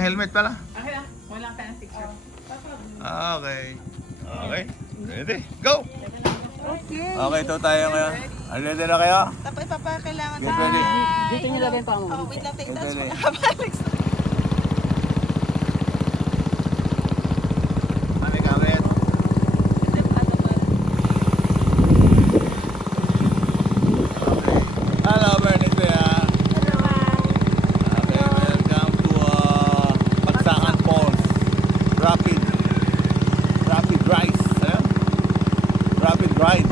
Helmet pala. Okay lang. Wala tayong picture. Okay. Okay. Ready? Go! Okay. Okay, ito tayo ngayon. Ready na kayo? Tapos papakailangan Get ready. Dito nyo lagay pa mo. Oh, wait lang, take Get that. ready. Mami, kamit. Okay. Hello, Bernice. Okay, welcome to Pagsangan Falls. Rapid rise. Rapid ride.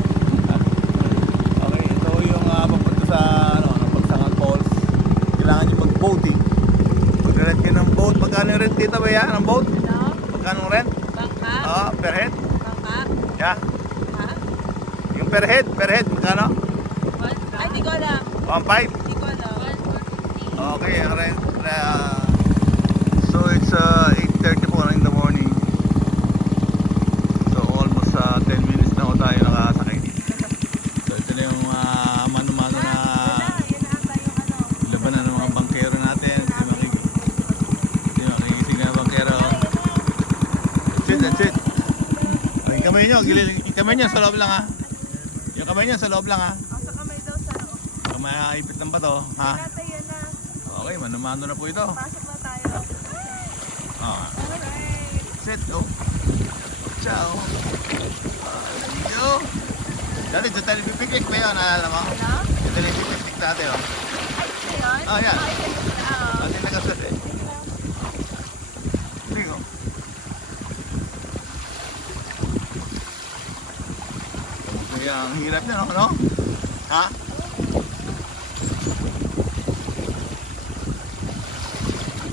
Okay, ito yung papunta sa Pagsangan Falls. Kailangan nyo mag-boating. Mag-rent kayo ng boat. Magkano yung rent dito ba yan? Ng boat? Magkano yung rent? Bangka? Oo, per head? Bangka? Yeah. Ha? Yung per head, magkano? Ay, di ko alam. 1.5? Di ko alam. Okay, rent. So it's 8:30 po in the morning. So almost 10 minutes na ho tayo nakasakay. So ito na yung mano-mano na labanan ng mga bangkero natin. Hindi makigising na bangkero. That's it. Okay, kamay nyo, yung kamay nyo sa loob lang ha. Yung kamay nyo sa loob lang ha. Sa kamay daw sa loob. Kung maipit ng bato ha. Tayo na. Okay, mano-mano na po ito. Pasok na tayo. Ah. Alright. Set, oh. Ciao. There you go. Dati, dyan tayo pipiknik ba yun? Alam mo? Ano? Dyan tayo pipiknik dati, oh. Ayun? Oh, yan. Oo. Dati nakaset eh. Sige, oh. Kaya ang hirap niya, no? Ha?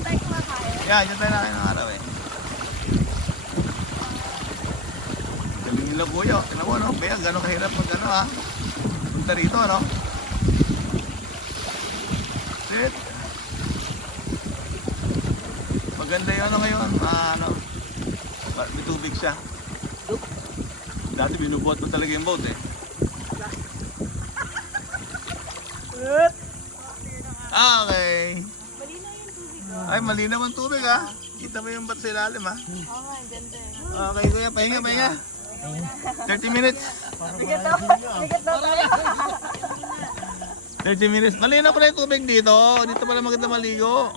Tayo kumakain. Yan, dyan tayo na ng araw eh. Galing nila kuya. Tignan mo, no? Kaya gano'ng kahirap mag ano, ha? Punta rito, no? Sit. Maganda yun, ano ngayon? Ano? May tubig siya. Dati binubuhat mo talaga yung boat, eh. Okay. Malinaw yung tubig. Ay, malinaw ang tubig, ha? Kita mo yung ba't sa ilalim, ha? Oo nga, ganda. Okay, kuya, pahinga. 30 minutes. Bigat daw. Bigat daw tayo. 30 minutes. Malinaw pala yung tubig dito. Dito pala maganda maligo.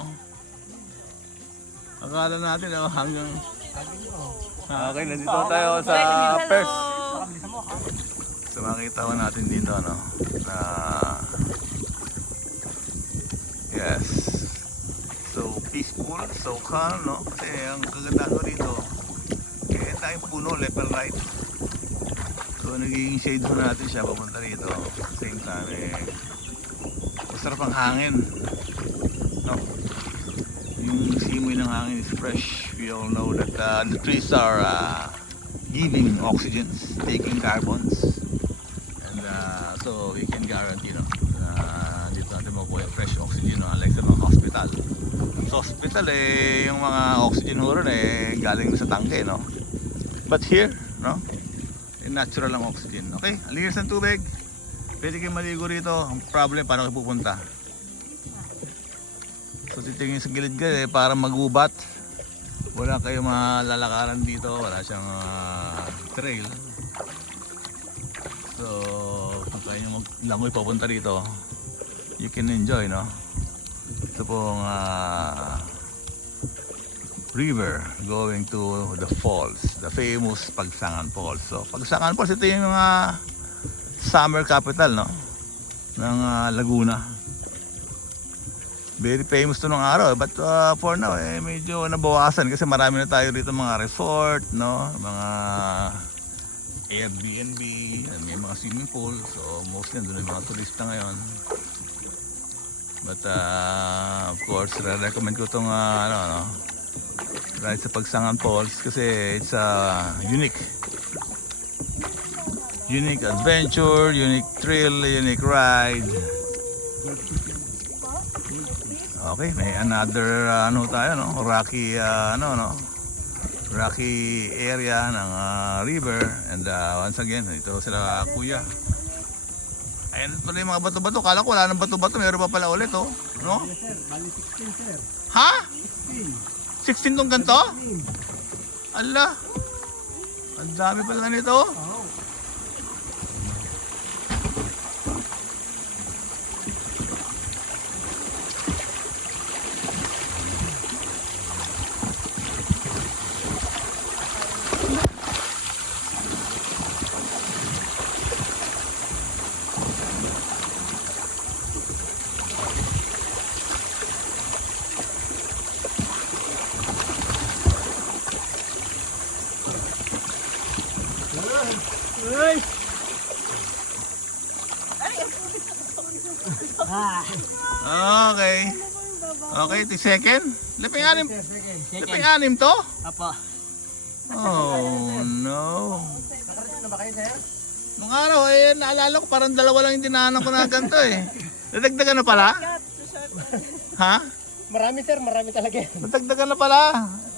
Akala natin, oh, hanggang... Okay, nandito tayo sa Perth. So makita ko natin dito, no? Na... Yes. So peaceful, so calm, no? Kasi ang kagandahan ko dito, kaya tayong puno, left and right. So nagiging shade ho natin siya papunta rito. Same time, masarap ang hangin, no? Yung simoy ng hangin is fresh. We all know that the trees are giving oxygens, taking carbons, and so we can guarantee, no, dito natin makuha yung fresh oxygen, no? Unlike sa mga hospital. Sa hospital yung mga oxygen ho ron galing sa tangke, no? But here, no, natural lang oxygen. Okay, aligas ng tubig. Pwede kayo maligo rito. Ang problem, paano kayo pupunta? So titingin sa gilid kayo para magubat. Wala kayong malalakaran dito. Wala siyang trail. So kung kayo maglangoy papunta rito, you can enjoy, no? Ito pong river going to the falls, the famous Pagsangan Falls. So Pagsangan Falls, ito yung mga summer capital, no, ng Laguna. Very famous to nung araw, but for now medyo nabawasan kasi marami na tayo dito mga resort, no, mga Airbnb, may mga swimming pool. So mostly nandun yung mga turista ngayon. But of course, recommend ko itong ride sa Pagsangan Falls kasi it's unique adventure, unique thrill, unique ride. Okay, may another tayo, no, rocky rocky area ng river, and once again ito sila kuya. Ayan pala yung mga bato-bato. Kala ko wala nang bato-bato, meron pa pala ulit, oh, no? Yes sir, bali 16 sir. Ha? 16. 16 tong ganito? Ala. Ang dami pala nito. Uy! Okay. Okay, ito yung second. Laping anim. Laping anim to? Apa. Oh no. Nakarating na ba kayo, sir? Nung araw, naalala ko parang dalawa lang yung dinahanan ko na ganito eh. Nadagdagan na pala? Ha? Marami, sir. Marami talaga. Nadagdagan na pala?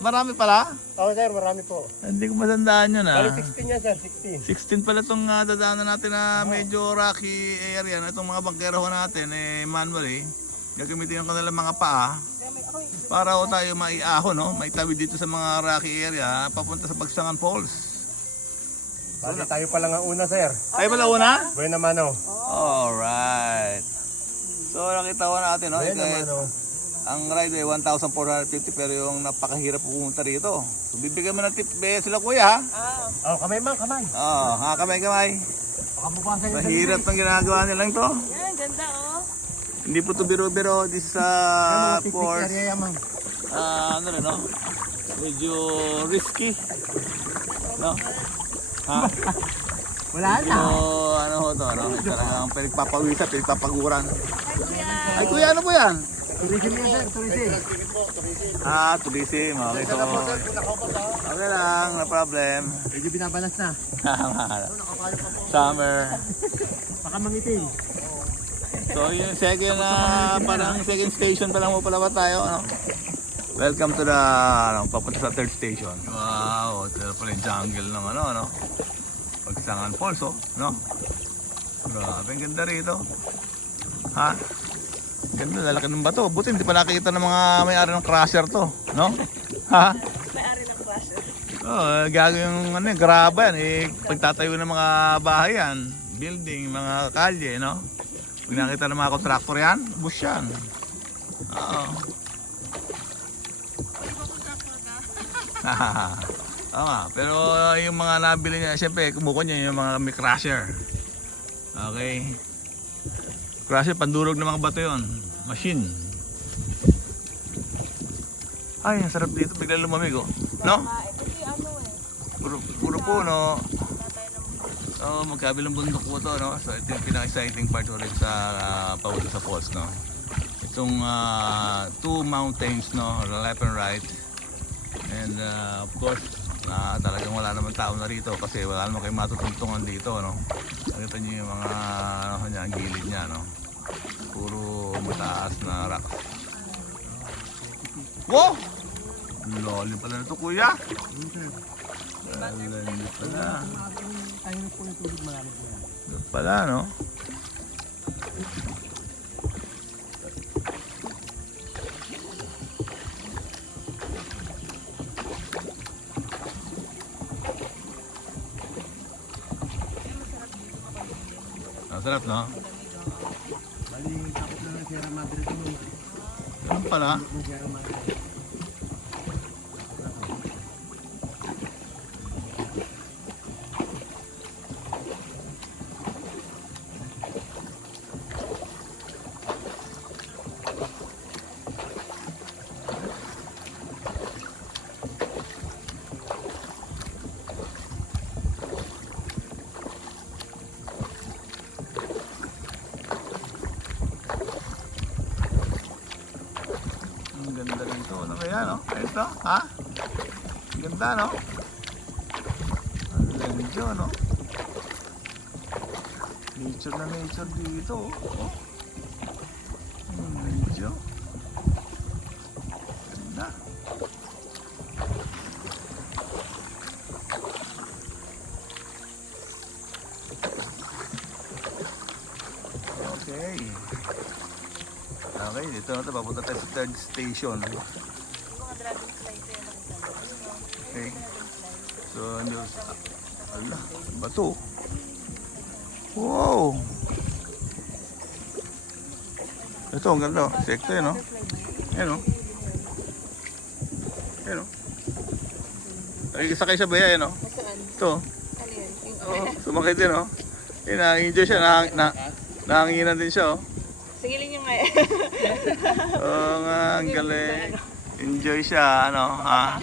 Marami pala? Oo, sir. Marami po. Hindi ko matandaan yun Bali, ah. 16 yan, sir. 16. 16 pala itong dadaanan natin na medyo rocky area na itong mga bangkero natin manually. Gagamitin ko nila mga paa para o tayo maiaho no, maitawid dito sa mga rocky area papunta sa Bagsangan Falls. Bali, tayo pa lang ang una, sir. Tayo pala una? Buena mano. Alright. So nakita ko natin no, Buena kahit mano. ang ride ay 1,450 pero yung napakahirap pumunta rito. So bibigyan mo ng tip sila kuya ha? Oh, kamay man, kamay. Oo, kamay. Baka mabasan yung Mahirap ng ginagawa nilang to. Yan, ganda oh. Hindi po to biro-biro. This is mga picnic course. area yan, ma'am. Ano rin, no? Medyo risky. No? Ha? Wala Medyo, na. ano ho to, no? Talagang pinagpapawisan, pinagpapaguran. Hi, kuya. Ay, kuya, ano po yan? Tourism yan, sir. Tourism. Tourism. Okay, so, okay lang, no problem. Medyo binabalas na. Summer. Baka mangitin. So, yung second, parang second station pa lang mo pala ba tayo, ano? Welcome to the, papunta sa third station. Wow, ito pala yung jungle ng ano? Bagsangan Falls, oh, no? Grabe, ang ganda rito. Ha? Ganda, lalaki ng bato. Buti hindi pa nakikita ng mga may-ari ng crusher to, no? Ha? May-ari ng crusher. Oh, gagawin yung graba yan, pagtatayo ng mga bahay yan, building, mga kalye, no? Pag nakita ng mga kontraktor yan, bus yan. Oo. Oo nga, pero yung mga nabili niya, siyempre kumukuha niya yung mga may crusher. Okay. Crusher, pandurog ng mga bato yun. Machine. Ay, ang sarap dito, bigla lumamig oh. No? Ito si ano eh. Puro puno. Tatay ng So, magkabilang bundok po to, no? So, ito yung pinaka-exciting part ulit sa papunta sa falls, no? Itong two mountains, no? Left and right. And of course, talagang wala naman tao na rito kasi wala naman kayo matutungtungan dito, no? Nakita niyo yung mga ano niya, ang gilid niya, no? Puro mataas na rock. Wow! Lalim pala nito, kuya. Lalim pala. Tayo po yung tubig marami po yan. Ito pala, no? Ang sarap, no? Bali, tapos na ng Sierra Madre ito. Ganun pala. Ng Sierra Madre. Ang ganda nito. Ano kaya, no? Ito, ha? Ang ganda, no? Ang ganda, no? Nature na nature dito, oh. Ang ganda. Ganda. Okay. Okay, dito na ito. Papunta tayo sa third station. dragonfly sa'yo, nakita mo. Ayun o. Okay. Dragonfly. So, ala, bato. Wow! Ito, ang ganda. Sekto yun, no? Ayan, no? Ayan, no? Nakikisakay siya ba yan, no? Saan? Ito. Ano yun? Yung Oh, sumakay din, no? Eh, nang-enjoy siya. Nahanginan din siya, oh. Sigilin nyo nga eh. Oo nga, ang galing. Enjoy siya, ano, ha?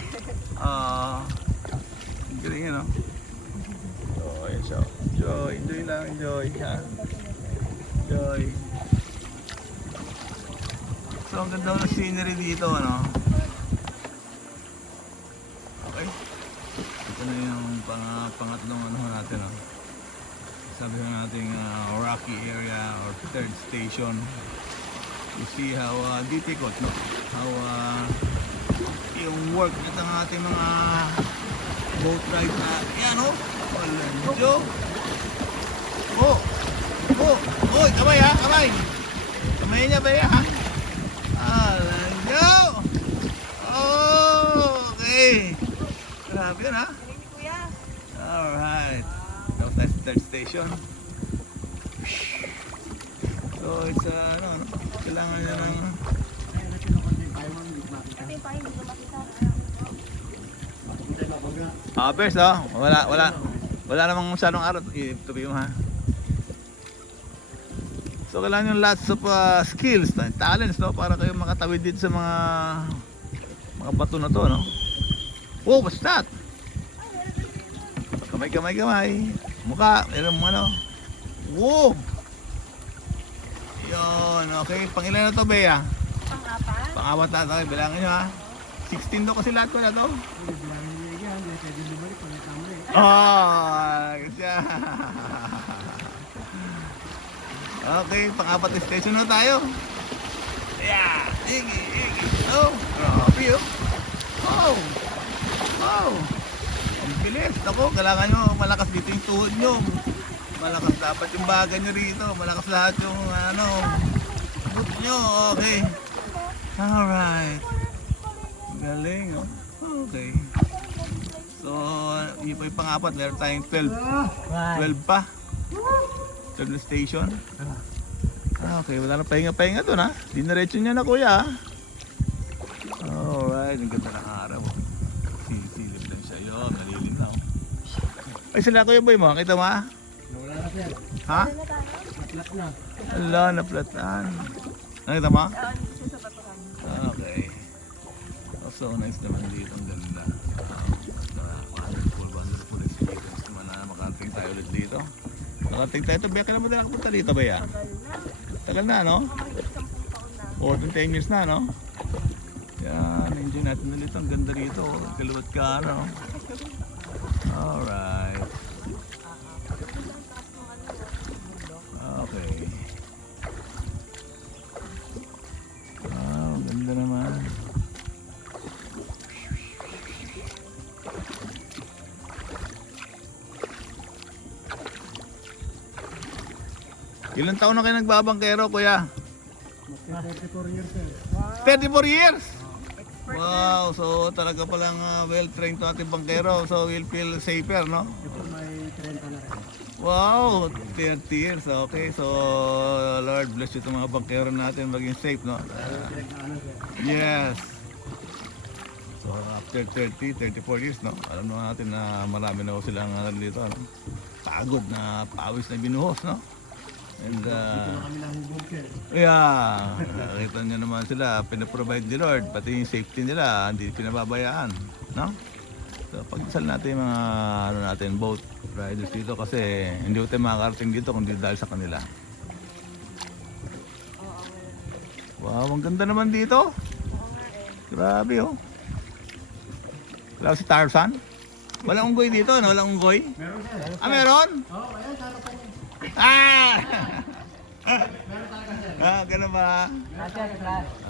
Ang galing yun, no? So, ayan siya. Enjoy, enjoy lang, enjoy. Ha? Enjoy. So, ang ganda ng scenery dito, ano? Okay. Ito na yung pangatlong ano natin, no? Sabi na natin rocky area or third station. You see how difficult, no? How yung work ng ating mga boat ride na yan, no? Walanjo. Oh! Oh! Oh! Kamay, ha? Kamay! Kamay niya ba yan, ha? Walanjo! Oh! Okay! Grabe yun, ha? Galing ni Kuya. Alright. So that's the third station. So it's ano, kailangan niya ng Ito yung pahin, hindi ko makita. Bers, oh. Wala namang masyadong araw. Itubi mo, ha. So kailangan yung lots of skills, talents, no, para kayo makatawid dito sa mga bato na to, no. Oh, what's that? Kamay. Mukha, meron mo ano. Wow! Yun, okay. Pangilan na to, Bea? Pang-apat? Pang-apat na to. Bilangin nyo, ha. 16 to kasi lahat ko na to. Oh, siya. Okay, pang-apat na station na tayo. Yeah! Igi. Oh, grabe, oh. Oh! Wow! Ang bilis. Ako, kailangan nyo malakas dito yung tuhod nyo. Malakas dapat yung baga nyo rito. Malakas lahat yung ano, boot nyo. Okay. Alright. Galing, oh. Okay. So, yun pa yung pang-apat. Meron tayong 12. 12 pa. 12 na station. Okay, wala na pahinga-pahinga doon, ha. Dinaretso niya na, kuya, ha. Alright, ang ganda ng araw. Silip lang siya. Yun, nalilinaw. Ay, sila kuya boy mo. Kita mo, ha? Wala na yan. Ha? Flat na. Ala, naplatan. Nakita mo? Oo, dito siya sa batuhan. Okay. Oh, so nice naman dito. Ang ganda. Wonderful experience naman na makarating tayo ulit dito. Nakarating tayo ito. Baya, kailan mo na nakapunta dito ba yan? Tagal na. Tagal na, no? Mga 10 taon na. More than 10 years na, no? Yan, enjoy natin ulit. Ang ganda rito. Kaluwat ka, no? Alright. Okay. Wow, ganda naman. Ilang taon na kayo nagbabangkero, kuya? 34 years sir. 34 years! Wow, so talaga palang well-trained to ating bangkero. So we'll feel safer, no? Ito may 30 na rin. Wow, 30 years. Okay, so Lord bless you itong mga bangkero natin maging safe, no? Pinagdaanan sir. Yes. So after 34 years, no? Alam na natin na marami na silang dito, no? Pagod na pawis na binuhos, no? And Dito na kami nahubog sir. yeah, nakita nyo naman sila, pinaprovide ni Lord, pati yung safety nila, hindi pinababayaan, no? So pagdasal natin yung mga ano natin, boat riders dito kasi hindi ko tayo makakarating dito kundi dahil sa kanila. Wow, ang ganda naman dito. Oo nga eh. Grabe, oh. Wala si Tarzan? Walang unggoy dito, no? Walang unggoy? Meron sir. Ah, meron? Oo, ayan, sa harapan niya. Ah! Meron talaga sir. Ah, ganun ba?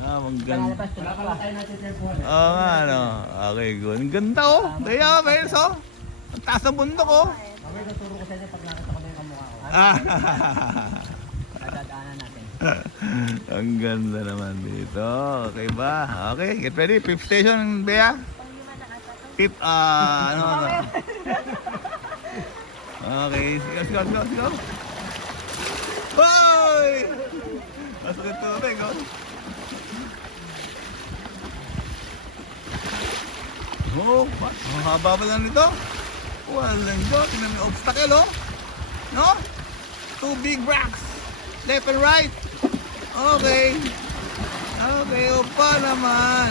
Ah, ang ganda. Wala pa lang tayo natin sir po. Oo nga, ano. Okay, good. Ang ganda, oh. Kaya, Benz, oh. Ang taas ng bundok, oh. Mamaya naturo ko sa inyo pag nakita ko na yung kamukha ko. Ah, Dadaanan natin. Ang ganda naman dito. Okay ba? Okay, get ready. Fifth station, Bea. Pang-lima na ata. Fifth, ano. Okay, sige, go. Hoy! Masuk yung tubig, oh. Oh, ang haba pa lang nito. Walang go. Tingnan mo yung obstacle, oh. No? Two big rocks. Left and right. Okay. Okay, opa naman.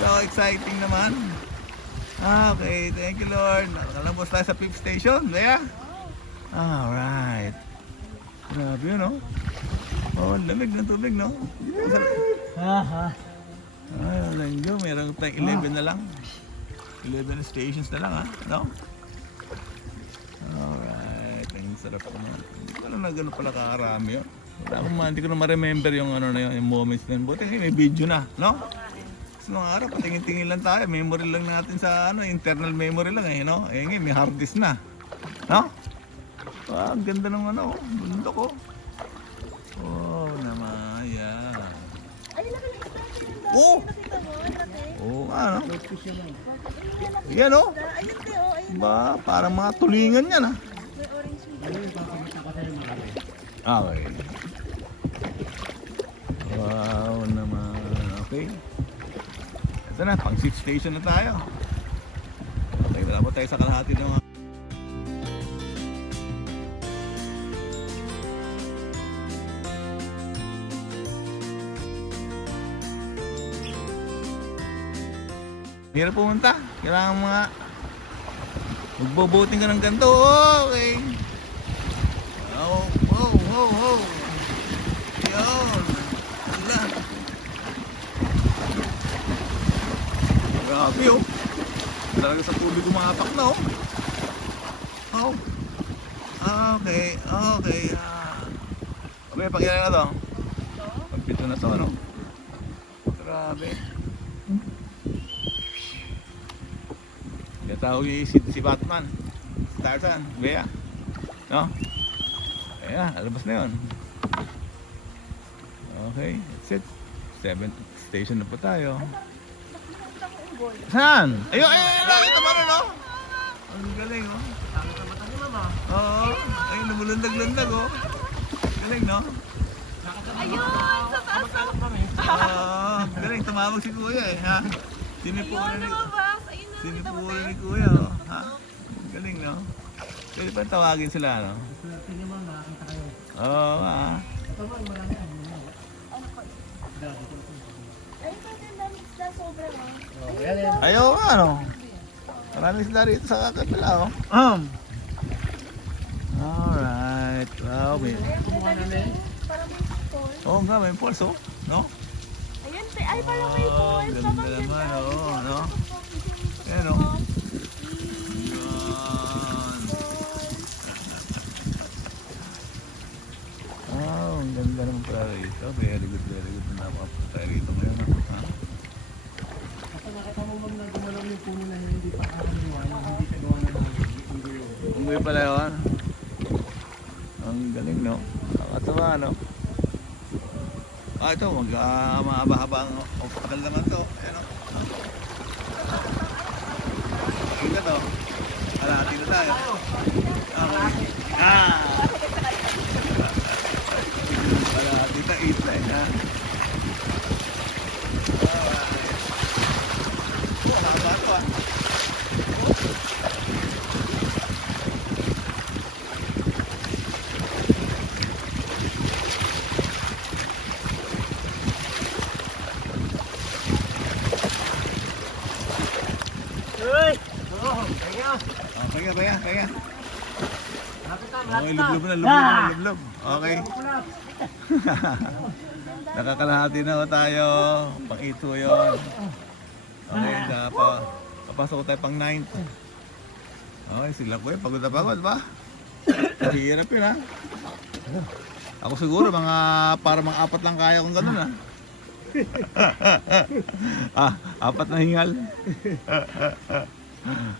So exciting naman. Okay, thank you Lord. Nakalabos tayo sa fifth station. There. Alright. Grabe yun, no? Oh, lamig ng tubig, no? Ay, linggo. Meron tayong 11 na lang. 11 stations na lang, ha? No? Alright. Ang sarap naman. Hindi ko alam na gano'n pala kakarami, oh. Hindi ko na ma-remember yung ano na yun, yung moments na yun. Buti may video na, no? Kasi nung araw, patingin-tingin lang tayo. Memory lang natin sa ano, internal memory lang, eh, no? Eh, ngayon, may hard disk na. No? Ah, ang ganda ng ano, bundok, oh. Oh, naman, yan. Ay, laki ng isda. Oh! Nakita mo, laki. Oo, ano? Yan, oh. Ayun, te, oh. Ayun. Ba, parang mga tulingan yan, ha? May orange meat. Okay. Wow naman. Okay. Ito na, pang 6th station na tayo. Okay, wala po tayo sa kalahati ng mga... Hirap pumunta. Kailangan mga... Magboboting ka ng ganito. Okay. Oh, oh. Yun. Wala. Grabe, oh. Talaga sa tubig umapak na, oh. Oh. Okay. Okay, pakilan na to. Pagpito na to, ano? Grabe. Kaya tawag yung si Batman. Si Tarzan. Bea. No? Ayan, alabas na yun. Okay, that's it. 7th station na po tayo. Saan? Ayun, nakita mo rin, oh. Ang galing, oh. Oo, ayun, lumulundag-lundag, oh. Galing, no? Ayun, sa taas. Galing, tumawag si Kuya, eh, ha? Sinipunan ni Lumabas. Ayun na. Sinipunan ni Kuya, oh. Ha? Galing, no? Pwede pa tawagin sila, no? Swerte niyo man, makakita kayo. Oo, ha? Ito man, marami ang mga. Ay, pwede dami isda sobra, oh. Ayaw nga, no? Maraming sila rito sa kabila, oh. Alright. Wow, may... Ayun, pwede dami. Parang may fall. Oo nga, may pulse, oh. No? Ayun, te. Ay, parang may fall. Ganda naman, oh. No? Ayan, oh. Yan. Wow, ang ganda naman pala rito. Very good na nakapunta tayo rito ngayon, ha? Kapag nakita mo ma'am na gumalaw yung puno na hindi pa kakaliwa, hindi ka gawa na hindi yun. Unggoy pala yun. Ang galing, no? Nakakatawa, no? Ah, ito, mahaba-haba ang obstacle naman to. Ayan, no? Ito, to. Alati na tayo. Okay. Alati na, 8 na, ha? Alright. Oh, nakabato, ah. Kaya. Okay, lublub. Okay. Nakakalahati na tayo. Pang-ito yun. Okay, papasok tayo pang 9th. Okay, sila ko eh. Pagod na pagod ba? Hirap yun, ha? Ako siguro, para mga 4 lang kaya kong ganun, ha? Ah, 4 na hingal.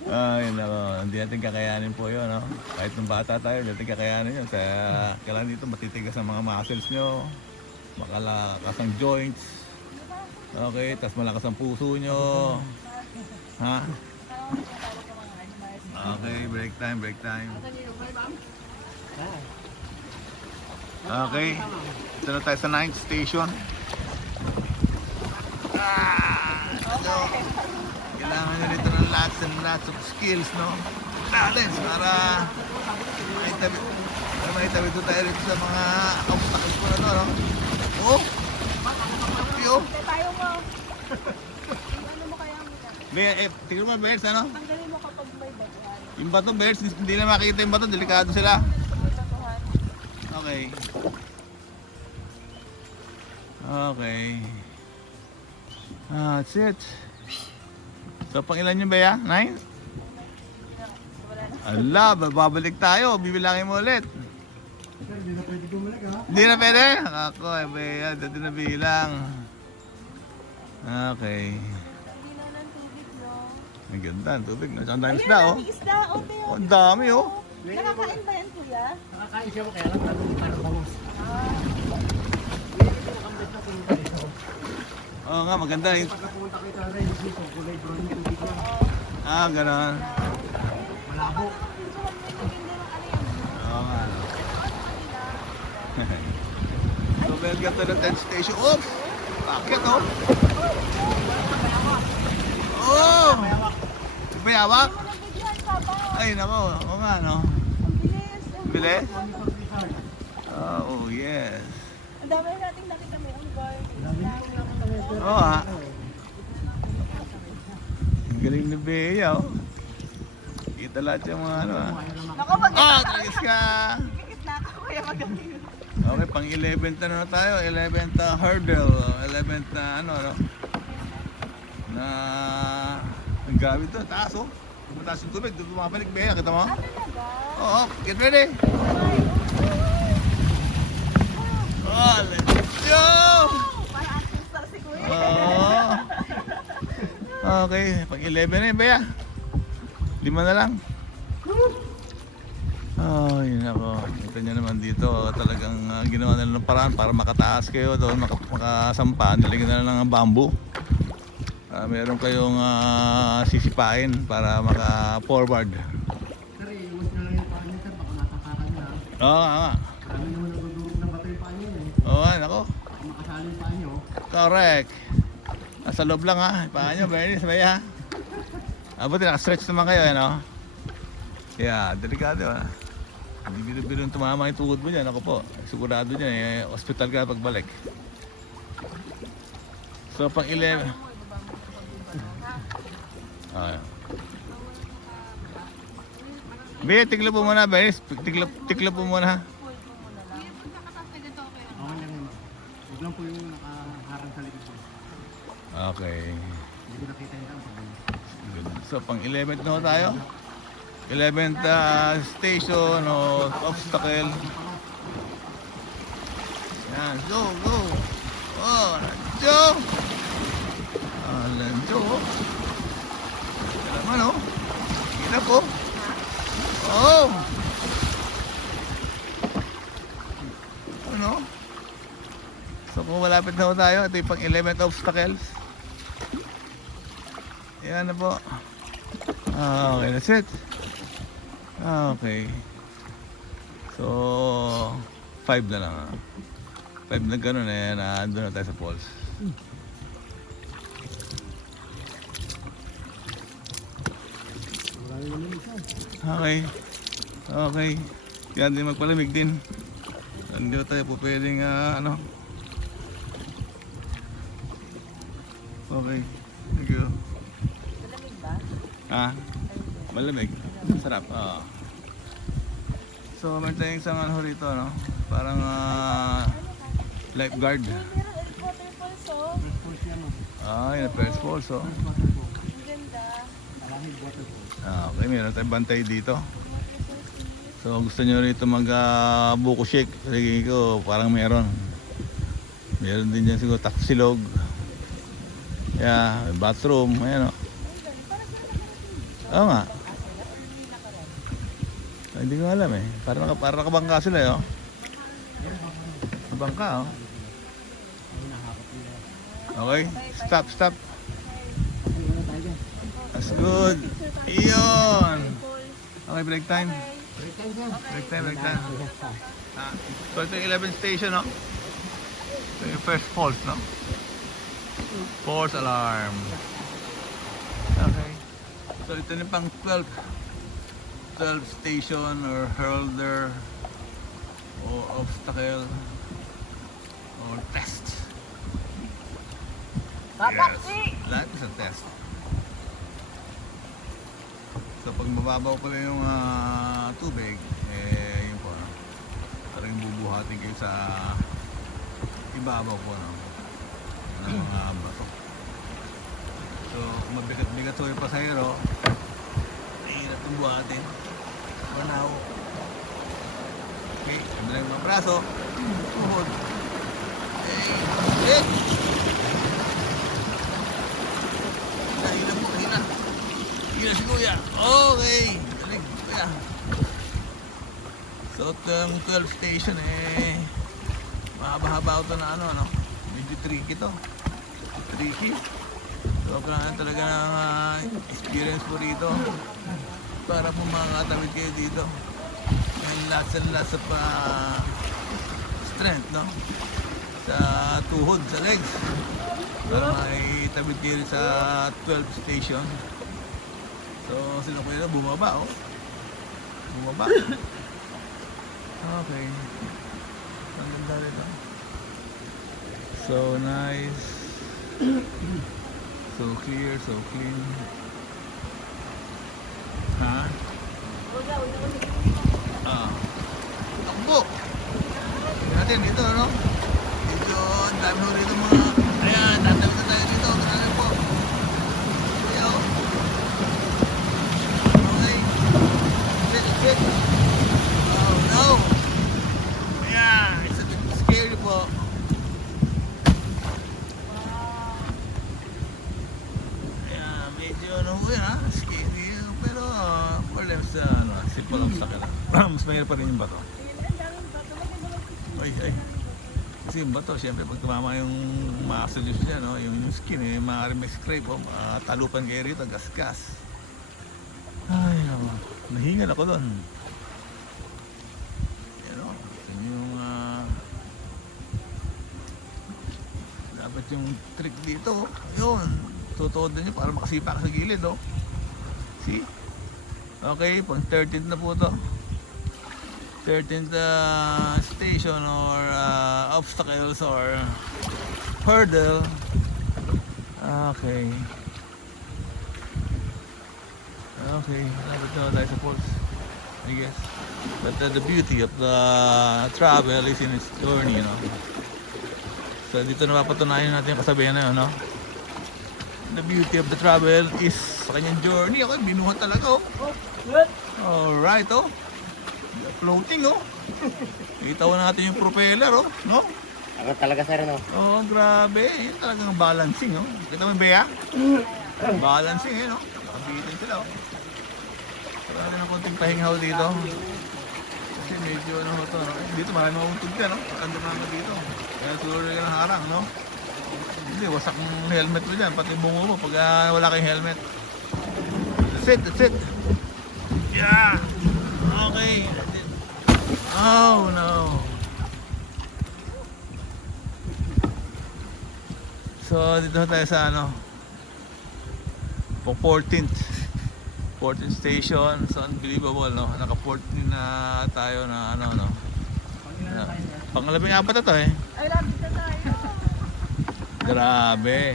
Ay, nako. Hindi natin kakayanin po yun, no? Kahit nung bata tayo, hindi natin kakayanin yun. Kaya kailangan dito matitigas ang mga muscles nyo. Makalakas ang joints. Okay, tas malakas ang puso nyo. Ha? Okay, break time, break time. Okay, ito na tayo sa 9th station. So, kailangan nyo dito ng lots and lots of skills, no? Talents para maitabi ito tayo dito sa mga obstacles ko na to, no? Oh! Yo! Tayo mo. Ano mo kaya mo? Tingnan mo, Bears, ano? Tanggalin mo kapag may batuhan. Yung bato, Bears, hindi na makita yung bato, delikado sila. May batuhan. Okay. Okay. That's it. So, pang ilan yung Bea? 9? Ala, babalik tayo. Bibilangin mo ulit. Sir, hindi na pwede bumalik ha. Hindi na pwede? Ako, Bea, dati na bilang. Okay. Hindi na ng tubig, no? Ang ganda, ang tubig. Ang dami isda, oh. May isda. O, Teo. Oh, ang dami, oh. Nakakain ba yan, kuya? Nakakain siya mo kaya lang parang bangus. Oo nga, maganda. Pagkapunta kay Taray, dito, kulay brown yung tubig niya. Ah, gano'n. Malabo. Oo nga, no. So, welcome to the 10th station. Oops! Bakit, oh? Oh! Bayawak? Ay, nako. Oo nga, no? Bilis? Oh, yes. Ang dami na nating nakita may unggoy. Oo, ha? Ang galing ni Bea, oh. Kita lahat yung mga ano, ha? Naku, pag Ah, talagas ka! gitna ka, kuya, magaling. Okay, pang 11th na tayo. 11th hurdle. 11th na ano, na ang grabe to, taas, oh. Mataas yung tubig, doon pumapalik, Bea, kita mo? Oo, get ready! Oh, let's go! Para artista si kuya. Oo. Okay, pang 11 na yun, Bea. 5 na lang. Oh, yun ako. Kita nyo naman dito, talagang ginawa nila ng paraan para makataas kayo doon, makasampa. Nilagyan na lang ng bamboo. Meron kayong sisipain para maka-forward. Sir, iwas na lang yung paa niya, sir. Baka natakaran niya. Oo, nga. Marami naman nagdudurog na bato yung paa niya eh. Oo, nako. Baka makasali yung paa niyo. Correct. Nasa loob lang, ha. Paa nyo, Bernie, sabay, ha. Buti naka-stretch naman kayo, ano? Yeah, delikado, ha. Hindi biro-biro tumama yung tuhod mo dyan. Ako po, sigurado dyan, hospital ka pagbalik. So, pang 11. Be, tiklop po muna, Bernie. Tiklop po muna, ha. Okay lang yun. Huwag lang po yung nakaharang sa likod ko. Okay. Hindi ko nakita yung tao. Good. So, pang 11th na ho tayo. 11th station o obstacle. Yan, go, go. Oh, Lanjo. Ah, Lanjo. Kita naman, oh. Kita po. Oh. Ano? So, kung malapit na ho tayo, ito yung pang 11th obstacles. Yan na po. Okay, that's it. Okay. So, 5 na lang. 5 na gano'n eh, doon na tayo sa falls. Marami naman isa. Okay. Okay. Yan din magpalamig din. Nandito tayo po pwedeng ano. Okay. Thank you. Malamig ba? Ah, malamig. Sarap. So, may tayong isang ano rito, no? Parang lifeguard. Meron waterfalls, oh. First falls yan mo. Yun, first falls, oh. First waterfall. Ang ganda. Maraming waterfall. Okay, meron tayong bantay dito. So, gusto nyo rito buko shake. Sige ko, parang meron. Meron din dyan siguro tapsilog. Yeah, bathroom. Ayan, oh. Oo nga. Ay, hindi ko alam eh. Para nakabangka sila eh, oh. Bangka, oh. Okay, stop. That's good. Iyon. Okay, break time. Break time. So ito yung 11th station, no? Ito yung first false, no? False alarm. Okay. So ito yung pang 12 station or hurdle or obstacle or test. Yes. Lahat is a test. So pag mababaw pala yung tubig, eh yun po, no? Parang bubuhatin kayo sa ibabaw po, no? Ng mga bato. So kung mabigat-bigat ho yung pasahero, mahirap yung buhatin. For now. Okay, kami lang yung mga braso. Tuhod. Eh! Hila si Kuya. Okay. Galing, Kuya. So, itong 12 station eh, mahaba-haba ito na ano. Medyo tricky to. Tricky. So, kailangan talaga ng experience po rito para po makakatawid kayo dito. And lots of strength, no? Sa tuhod, sa legs. Para maitawid kayo sa 12 station. So, sila ko yun, bumaba, oh. Bumaba. Okay. Ang ganda rito. So nice. So clear, so clean. Ha? Takbo! Tingnan natin dito, no? Dito, ang dami ho rito mga... Ayan, tatawid na tayo dito. Grabe po. Ayan, oh. Sit. Oh no! Yeah, it's a bit scary po. Yeah, medyo ano po yan ha, scary. Pero more or less, simple lang sa akin. Mas mahirap pa rin yung bato. Ay. Kasi yung bato, syempre pag tumama yung muscle niya, no? Yung skin, maaaring may scrape, talupan kayo rito, gasgas. Ay, naman. Nahingal ako doon. Yan o. Yung dapat yung trick dito. Yun. Tutuod din nyo para makasipa ka sa gilid, oh. See? Okay, pang 13th na po to. 13th station or obstacles or hurdle. Okay. Okay, lapit na tayo sa falls, I guess. But the beauty of the travel is in its journey, you know. So dito napapatunayan natin yung kasabihan na yun, no? The beauty of the travel is sa kanyang journey. Okay, binuhat talaga, oh. Alright, oh. Floating, oh. Kita natin yung propeller, oh. No? Ako talaga sir, no? Oh, grabe. Yun talagang balancing, oh. Kita mo yung Bea? Balancing, eh, no? Nakabitin sila, oh. Wala na ng konting pahingaw dito. Kasi medyo ano ito, no? Dito marami mabuntog dyan, no? Pakanda naman dito. Kaya tulad ka ng harang, no? Hindi, wasak ng helmet mo dyan. Pati bungo mo pag wala kayong helmet. That's it. Yeah! Okay. That's it. Oh, no. So, dito tayo sa ano? 14th station. So unbelievable, no? Naka 14 na tayo na ano, no? Pangalabing apat na to, eh. Ay, lapit na tayo. Grabe.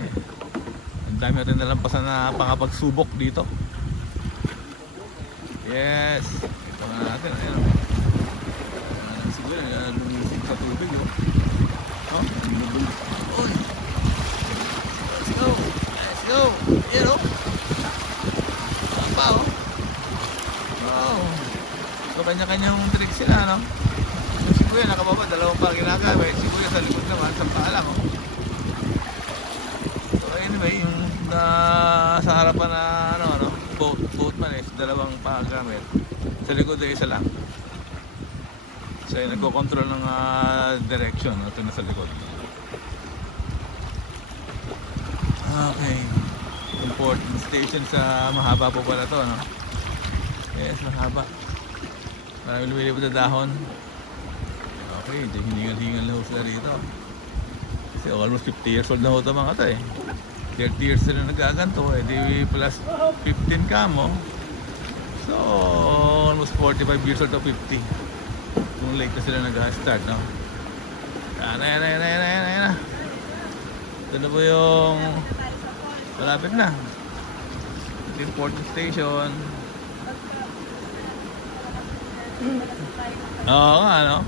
Ang dami natin nalampasan na pangapagsubok dito. Yes. Ito na natin, ayun. Siguro, lumisig sa tubig, oh. Oh, uy. Let's go. Ayan, oh. Oh. Wow. So kanya-kanyang trick sila, no? Yung si Kuya nakababa, dalawang pa ginagamit. Si Kuya sa likod naman, sa paa lang, oh. So anyway, yung sa harapan na boatman, Sa likod ay isa lang. Siya yung nagko-control ng direction. Ito na sa likod. Okay. Important station sa mahaba po pala to, no? Yes, mahaba. Marami lumilipot na dahon. Okay, hiningal-hingal na ho sila rito. Kasi almost 50 years old na ho ito mga to eh. 30 years sila nagaganto eh. Di plus 15 ka mo. So, almost 45 years old to 50. Kung late na sila nag-start, no? Ayan. Ito na po yung malapit na. Ito yung important station. Oo nga, no?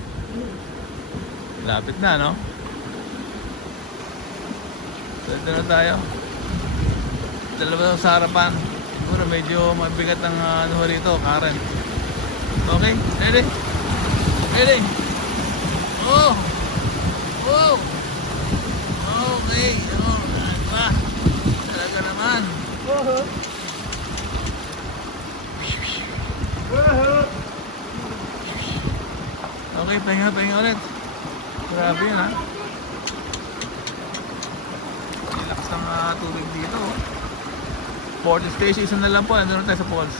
Lapit na, no? So, ito na tayo. Dalawa sa harapan. Siguro medyo mabigat ang ano rito, Karen. Okay, ready? Ready? Oh! Oh! Okay, oh, pa. Talaga naman. Okay, pahinga ulit. Grabe yun, ha? Relax ng tubig dito. Port station, isa na lang po. Nandun tayo sa falls.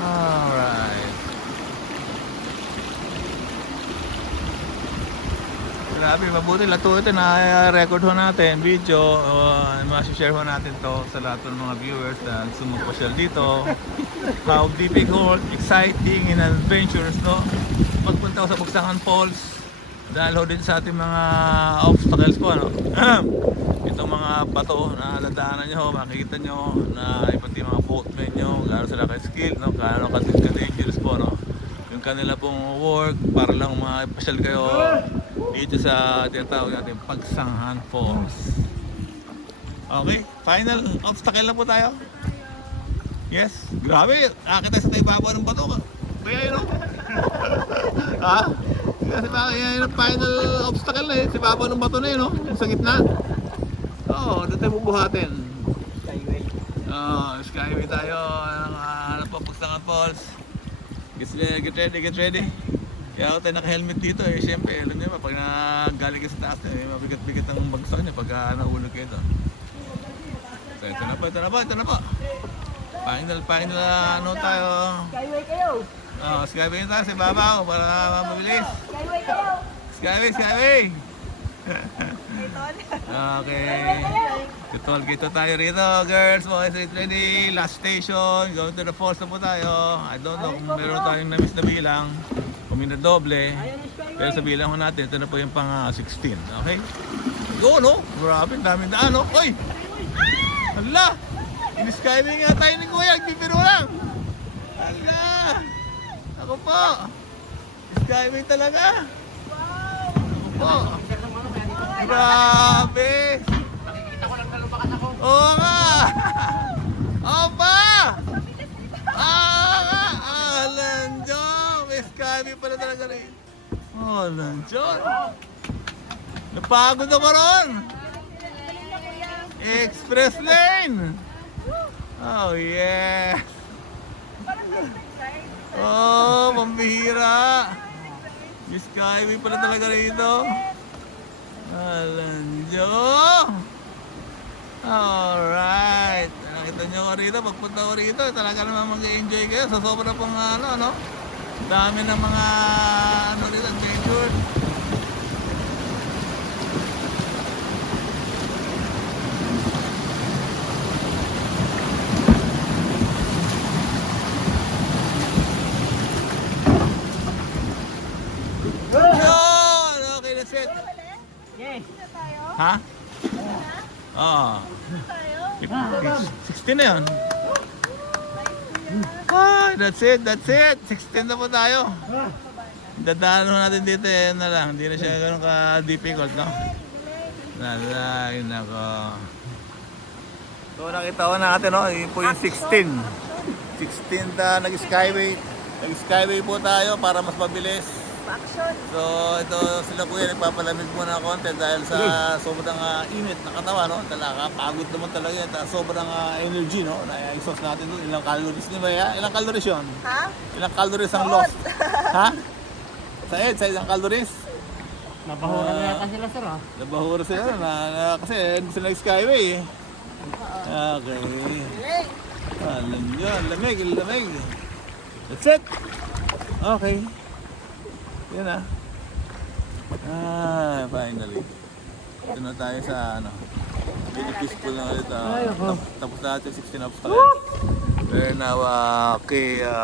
Alright. Grabe, mabuti. Lato ito na-record ho natin. Video. Masishare ho natin to sa lahat ng mga viewers na sumupasyal dito. How difficult, exciting, and adventurous, no? Magpunta ko sa Bagsakan Falls. Dahil ho din sa ating mga obstacles ko, ano? Itong mga bato na ladaanan nyo, makikita nyo na iba't yung mga boatmen nyo, gaano sila ka-skill, no? Gaano ka-dangerous po, no? Yung kanila pong work para lang mapasyal kayo dito sa tinatawag natin Bagsakan Falls. Okay, final obstacle na po tayo. Yes, grabe, nakakita sa tayo babaw ng bato. Kaya yun, no? Ha? Kasi bakit yung final obstacle na yun, si babaw ng bato na yun, no? Sa gitna. Oo, doon tayo bubuhatin. Skyway. Oo, skyway tayo. Ano po, Bagsakan Falls. Get ready. Kaya ako tayo naka-helmet dito eh. Siyempre, alam niyo ba, pag nagaling ka sa taas na eh, mabigat-bigat ang bagsak niya pag nahulog kayo doon. So, ito na po. Final ano tayo. Skyway kayo. Skyway tayo sa babaw para mabilis. Skyway kayo. Skyway. Okay. Tutol kito tayo rito, girls, boys, get ready. Last station, going to the falls na po tayo. I don't know kung meron tayong na-miss na bilang. Kung may na doble. Pero sa bilang ko natin, ito na po yung pang 16. Okay? Go, no? Grabe, daming daan, no? Uy! Hala! In-skyway nga tayo ni Kuya, nagbibiro lang. Hala! Ako po! Skyway talaga. Ako po! Grabe! Nakikita ko lang na lumakas ako. Oo nga! Opa! Alan John! May skyway pala talaga rin. Alan John! Napagod ako ron! Express lane! Oh yeah! Oh, pambihira! May skyway pala talaga rito. Alan John! Alright. Nakita nyo ko rito, pagpunta ko rito, talaga naman mag-enjoy kayo. So sobra pong ano, dami ng mga rito, adventure. Yun! Okay, that's it. Yes. Ha? Oo. 16 na yun. Ay, that's it. 16 na po tayo. Dadaanan natin dito eh, na lang. Hindi na siya ganun ka-difficult, no? Nalay, nako. So nakita ko natin, no? Yun po yung 16. 16 na nag-skyway. Nag-skyway po tayo para mas mabilis. Action. So ito sila kuya nagpapalamig muna ng konti dahil sa sobrang init na katawan, no? Talaga pagod naman talaga yan. Sobrang energy, no? Na-exhaust natin doon. Ilang calories ni Maya? Ilang calories yun? Ha? Ilang calories ang lost? Ha? Sa ilang calories? Napahura na yata sila sir ah. Nabahura sila kasi gusto na skyway eh. Okay. Galing. Alam nyo, lamig, lamig. That's it. Okay. Yan ah. Finally. Ito na tayo sa ano. Really peaceful na ulit. Tapos natin 16 obstacles. We're now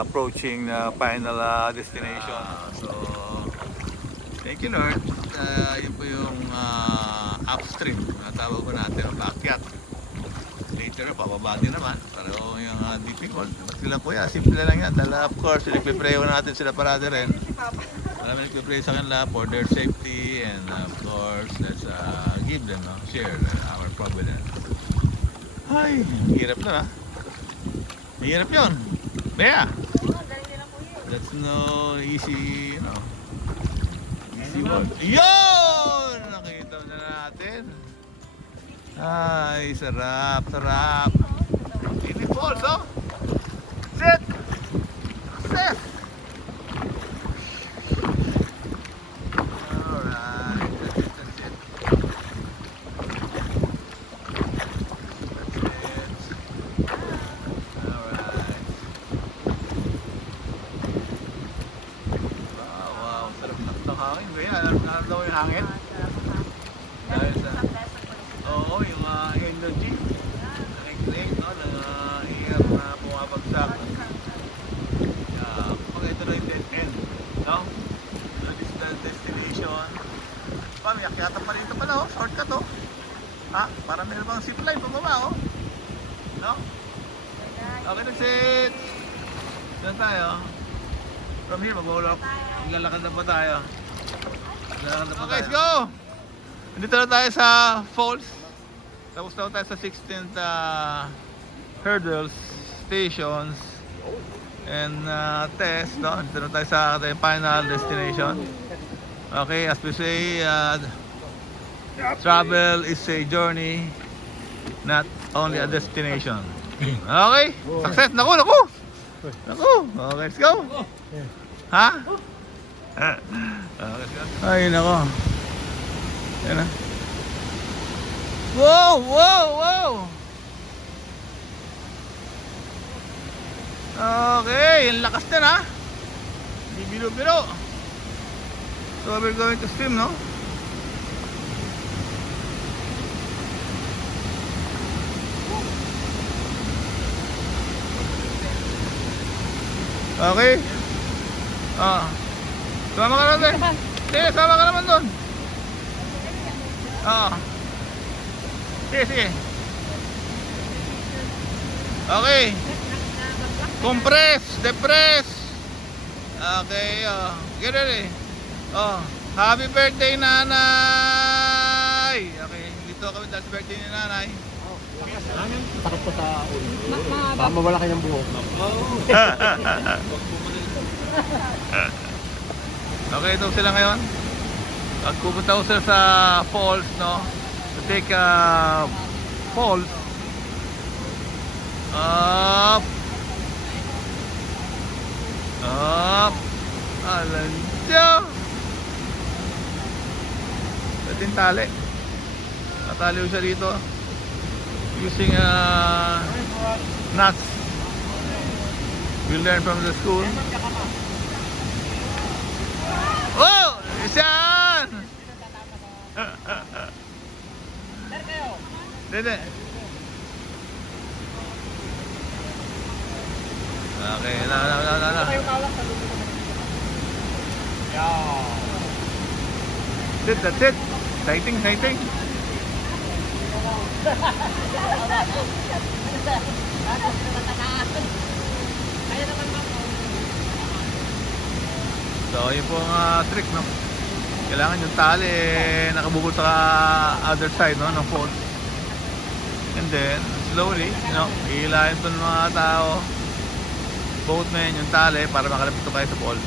approaching the final destination. So, thank you Lord. Yun po yung upstream na tawag ko natin ang backyard. Later, pababa din naman. Pero yung difficult. Sila kuya, simple lang yan. Dahil of course, nagpipreyo natin sila parati rin. Si Papa. Marami nagpipreyo sa kanila for their safety and of course, let's give them, share our providence. Ay, hirap na Mahirap yun. Kaya, Galing nila po yun. that's no easy, easy work. Yun! Nakita na natin. Ay, sarap, sarap. Ini falls, oh. Sit! Sit! Alright, that's it, that's it. That's it. Alright. Wow, sarap ng hangin. Kaya, alam daw yung hangin? Dahil sa... Oo, yung energy. Nakiklik, no? Na hirap na bumabagsak. Pag ito na yung dead end, no? This is the destination. Paano, yakyatan pa rito pala, oh. Shortcut, oh. Ha? Para meron bang zipline pababa, oh. No? Okay, that's it. Diyan tayo. From here, mag-ulok. Maglalakad na pa tayo. Maglalakad na pa tayo. Okay, let's go! Dito na tayo sa falls. Tapos na tayo sa 16th hurdles stations and test, no? Dito na tayo sa ating final destination. Okay, as we say, travel is a journey, not only a destination. Okay? Success! Naku! Naku! Okay, let's go! Ha? Okay, let's go. Ay, naku. Yan na. Wow! Wow! Wow! Okay, yung lakas din ha. Hindi biro-biro. So we're going to swim, no? Okay. Sama ka naman. Sige, sama ka naman doon. Sige, sige. Okay. Compress, depress. Okay, get ready. Happy birthday, nanay. Okay, dito kami dahil sa birthday ni nanay. Takot ko sa ulo. Baka mawala kayong buhok. Okay, ito sila ngayon. Magpupunta ko sila sa falls, no? To take a falls. Up. Up. Alam siya. Dating tali. Natali ko siya dito. Using nuts. We learn from the school. Oh! Isan! Dede. Okay, na. That's it. Exciting. So, yun po ang trick, no? Kailangan yung tali nakabukod sa other side, no, ng falls. And then, slowly, hihilahin ito ng mga tao, boatmen, yung tali, para makalapit ito kayo sa falls.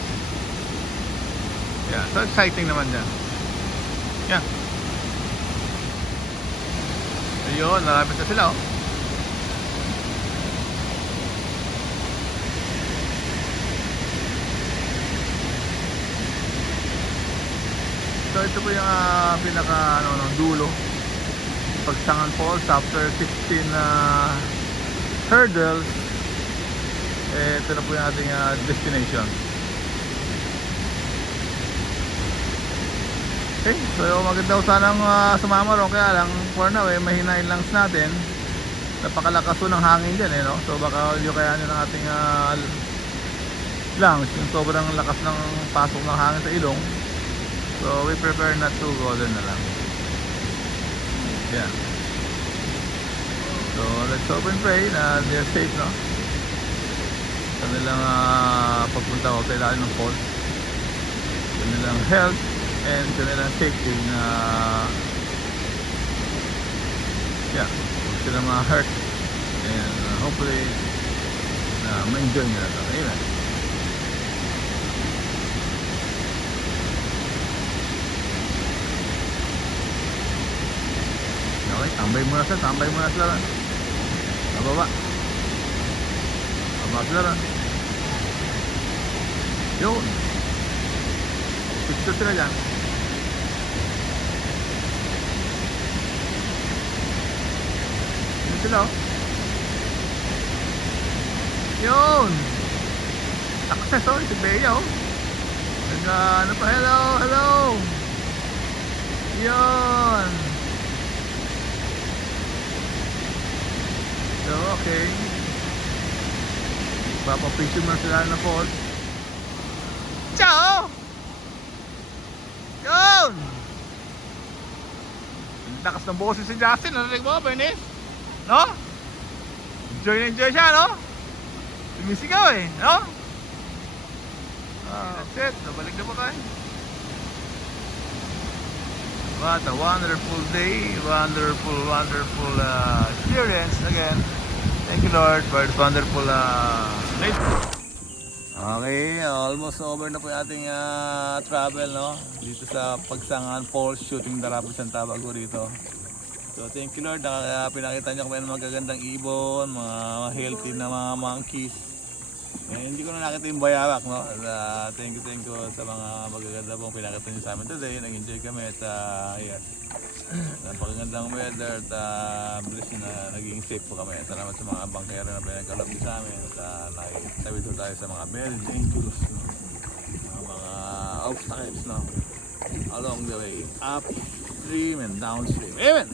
Yeah, so exciting naman yan. Yeah. Ayun, marami na sila oh. So ito po yung pinaka dulo. Pagsangan Falls after 16 hurdles. Ito na po yung ating destination. Okay, so maganda ko sanang sumama ron, kaya lang for now mahina yung lungs natin. Napakalakas po ng hangin dyan no? So baka yung kayanin ng ating lungs, yung sobrang lakas ng pasok ng hangin sa ilong. So we prefer not to go there na lang. Yeah. So let's hope and pray na they're safe, no? Kanilang pagpunta ko sa ilalim ng falls. Kanilang health and kanilang safety na yeah, huwag sila ma-hurt and hopefully na ma-enjoy nila ito. Amen. Okay, tambay muna sila. Bababa sila rin. Yun, picture sila dyan. Yun sila oh. Yun, success oh, si Bea oh. Ano pa, hello. Yun. So okay, papapisyon mo sila na falls. Ciao! Yun! Ang lakas ng boses si Justin, narinig mo, Bernice? No? Enjoy siya, no? Sumisigaw eh, no? That's it, nabalik na ba kayo? What a wonderful day, wonderful experience again. Thank you Lord for this wonderful night. Okay, almost over na po yung ating travel, no? Dito sa Pagsangan Falls, shooting the Rapids and Tabago rito. So thank you Lord, pinakita niyo kami ng magagandang ibon, mga healthy na mga monkeys. Hindi ko na nakita yung bayawak, no? Thank you sa mga magaganda pong pinakita niyo sa amin today. Nag-enjoy kami at yes, napakagandang weather at blessed na naging safe po kami. Salamat sa mga bangkero na pinagkaloob niyo sa amin at nakitawid po tayo sa mga very dangerous, no? Mga obstacles, no? Along the way, upstream and downstream. Amen!